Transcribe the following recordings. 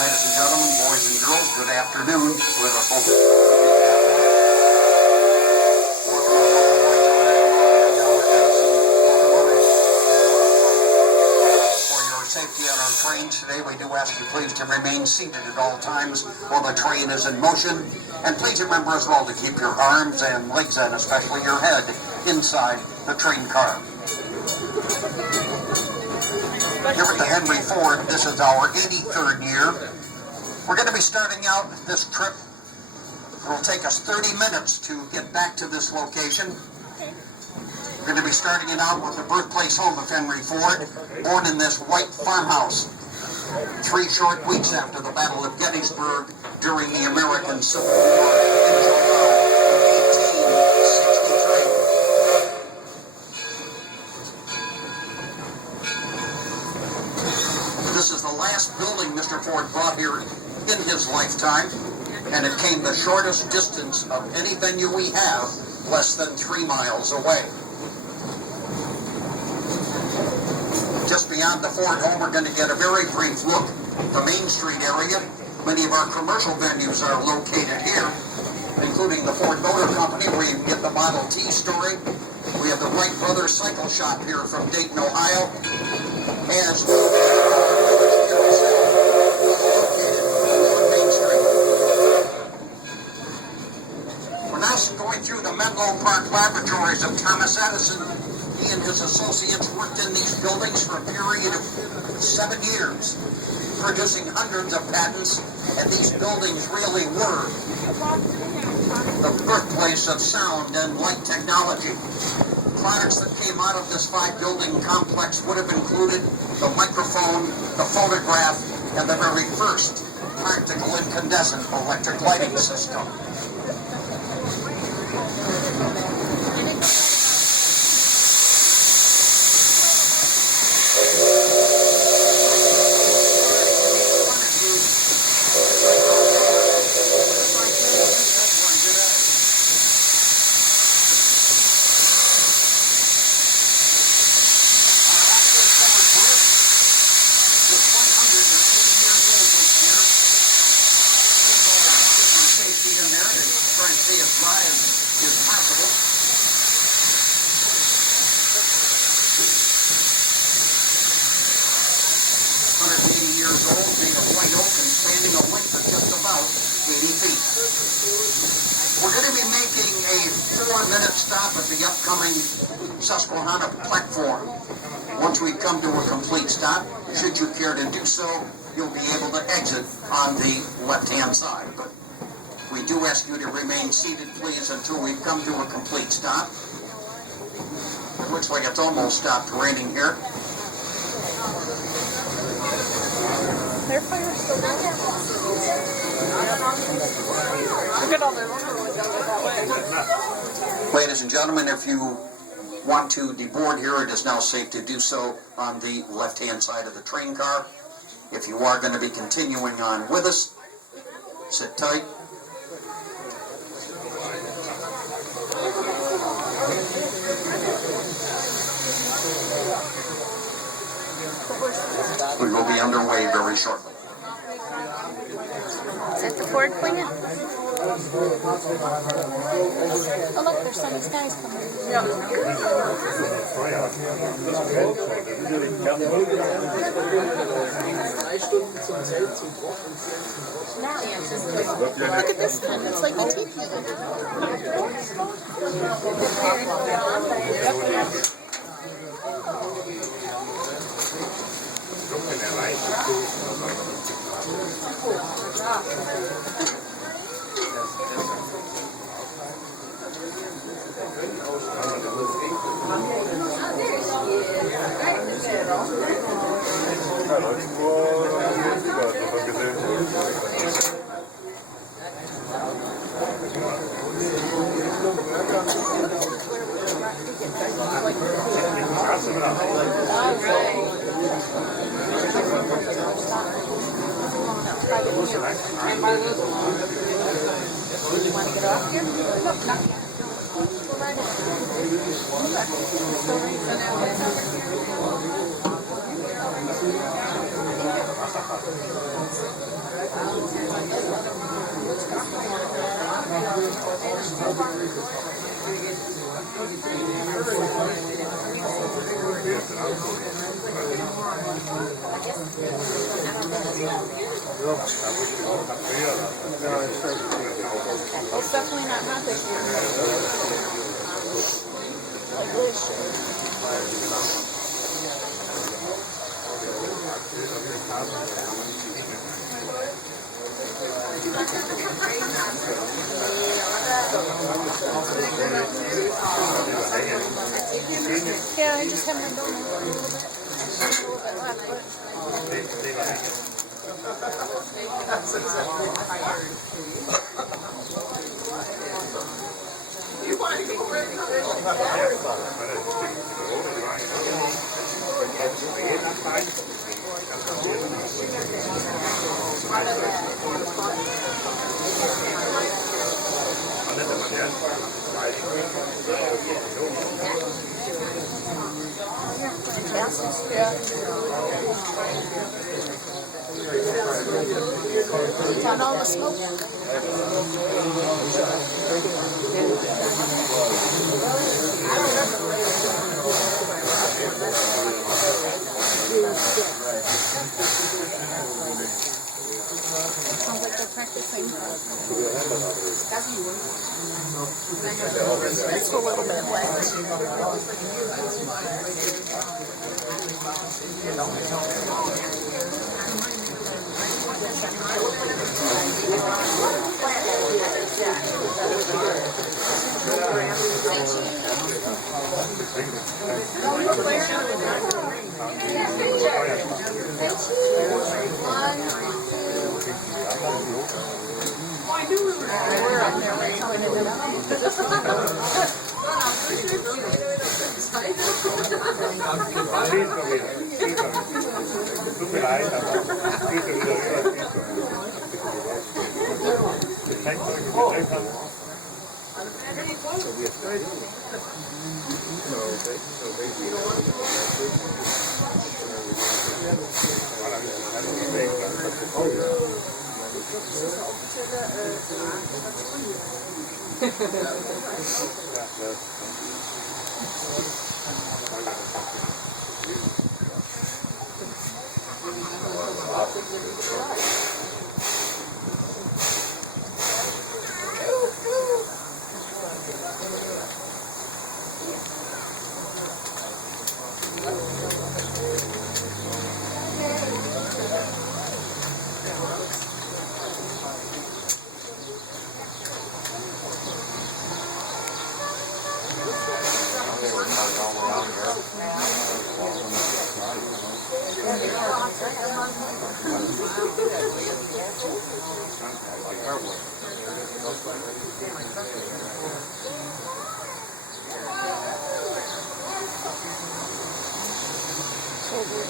Ladies and gentlemen, boys and girls, good afternoon. With a focus for your safety on our trains today, we do ask you please to remain seated at all times while the train is in motion. And please remember as well to keep your arms and legs and especially your head inside the train car. Here at the Henry Ford, this is our 83rd year. We're going to be starting out this trip. It will take us 30 minutes to get back to this location. We're going to be starting it out with the birthplace home of Henry Ford, born in this white farmhouse 3 short weeks after the Battle of Gettysburg during the American Civil War in July of 1863. This is the last building Mr. Ford bought here in his lifetime, and it came the shortest distance of any venue we have, less than 3 miles away. Just beyond the Ford home, we're going to get a very brief look at the Main Street area. Many of our commercial venues are located here, including the Ford Motor Company, where you can get the Model T story. We have the Wright Brothers Cycle Shop here from Dayton, Ohio, as well going through the Menlo Park laboratories of Thomas Edison. He and his associates worked in these buildings for a period of 7 years, producing hundreds of patents, and these buildings really were the birthplace of sound and light technology. Products that came out of this 5-building complex would have included the microphone, the phonograph, and the very first practical incandescent electric lighting system. We're going to be making a 4-minute stop at the upcoming Susquehanna platform. Once we come to a complete stop, should you care to do so, you'll be able to exit on the left-hand side. But we do ask you to remain seated, please, until we come to a complete stop. It looks like it's almost stopped raining here. Their fire's still down there. Look at all the road that way. Ladies and gentlemen, if you want to deboard here, it is now safe to do so on the left-hand side of the train car. If you are going to be continuing on with us, sit tight. We will be underway very shortly. Is that the Ford plant? Oh look, there's sunny skies coming. Yeah. Look at this one. It's like a teepee. Well, it's definitely not hot this year. Like this year. Yeah, I just had my donut a little bit. Actually, a little bit left, Found all the smoke. Sounds like they're practicing. It's a little bit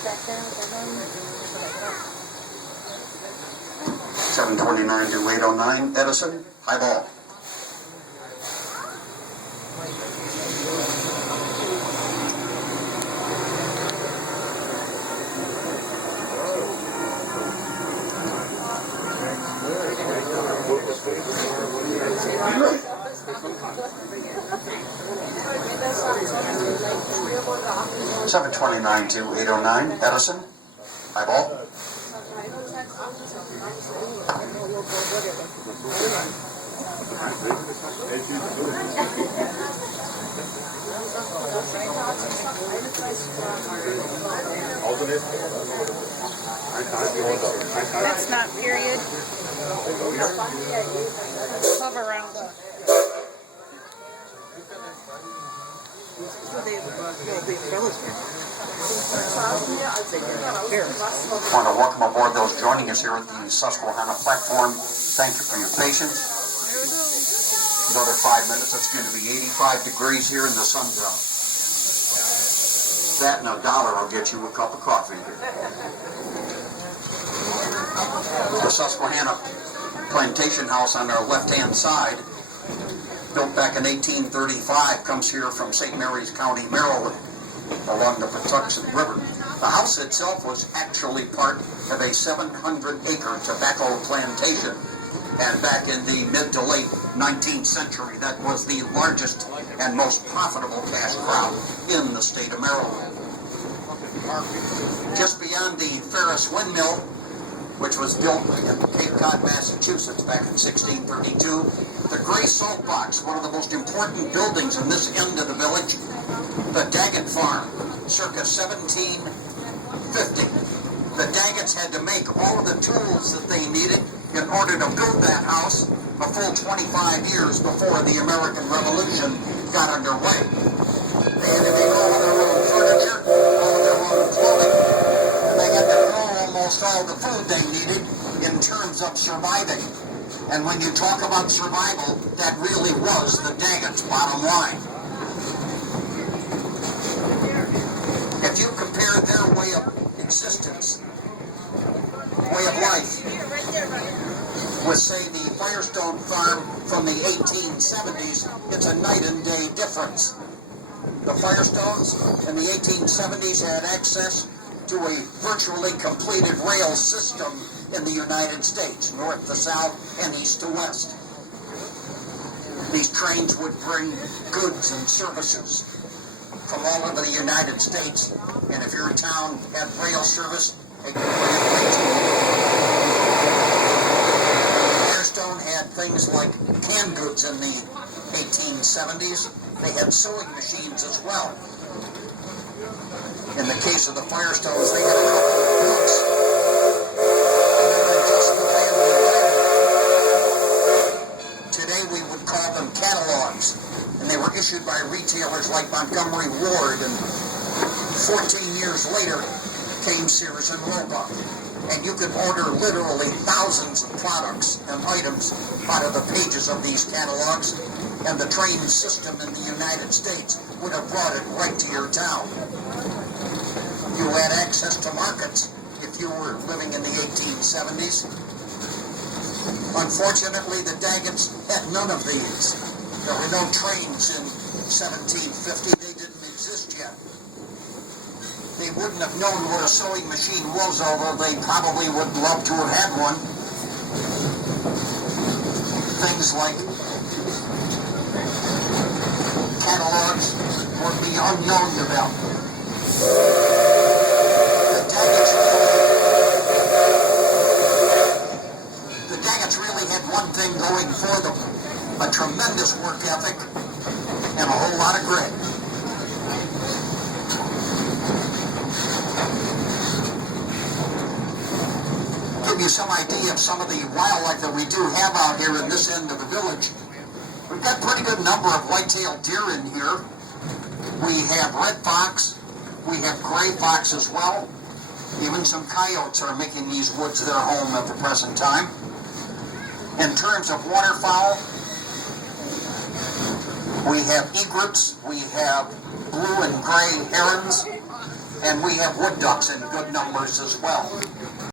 back there with their own. 729 to 809, Edison, high ball. Seven 29 to 809, Edison, high ball. That's not period. Hover around the. I want to welcome aboard those joining us here at the Susquehanna platform. Thank you for your patience. Another 5 minutes. It's going to be 85 degrees here and the sun's out. That and $1 will get you a cup of coffee here. The Susquehanna plantation house on our left-hand side, built back in 1835, comes here from St. Mary's County, Maryland, along the Patuxent River. The house itself was actually part of a 700-acre tobacco plantation. And back in the mid to late 19th century, that was the largest and most profitable cash crop in the state of Maryland. Just beyond the Ferris windmill, which was built in Cape Cod, Massachusetts back in 1632, the Gray Salt Box, one of the most important buildings in this end of the village, the Daggett Farm, circa 1750. The Daggets had to make all of the tools that they needed in order to build that house a full 25 years before the American Revolution got underway. They had to make all of their own furniture, all of their own clothing, and they had to grow almost all the food they needed in terms of surviving. And when you talk about survival, that really was the Daggets' bottom line. If you compare their way of existence, way of life, with, say, the Firestone farm from the 1870s, it's a night and day difference. The Firestones in the 1870s had access to a virtually completed rail system in the United States, north to south and east to west. These trains would bring goods and services from all over the United States, and if your town had rail service, it could bring it to you. Firestone had things like canned goods in the 1870s. They had sewing machines as well. In the case of the Firestones, they had a couple of books. Today we would call them catalogs, and they were issued by retailers like Montgomery Ward, and 14 years later came Sears and Roebuck. And you could order literally thousands of products and items out of the pages of these catalogs, and the train system in the United States would have brought it right to your town. You had access to markets if you were living in the 1870s. Unfortunately, the Daggets had none of these. There were no trains in 1750. They didn't exist yet. They wouldn't have known what a sewing machine was, although they probably would love to have had one. Things like catalogs would be unknown to them. The Daggets really had one thing going for them: a tremendous work ethic and a whole lot of grit. Give you some idea of some of the wildlife that we do have out here in this end of the village. We've got a pretty good number of white-tailed deer in here. We have red fox. We have gray fox as well. Even some coyotes are making these woods their home at the present time. In terms of waterfowl, we have egrets, we have blue and gray herons, and we have wood ducks in good numbers as well.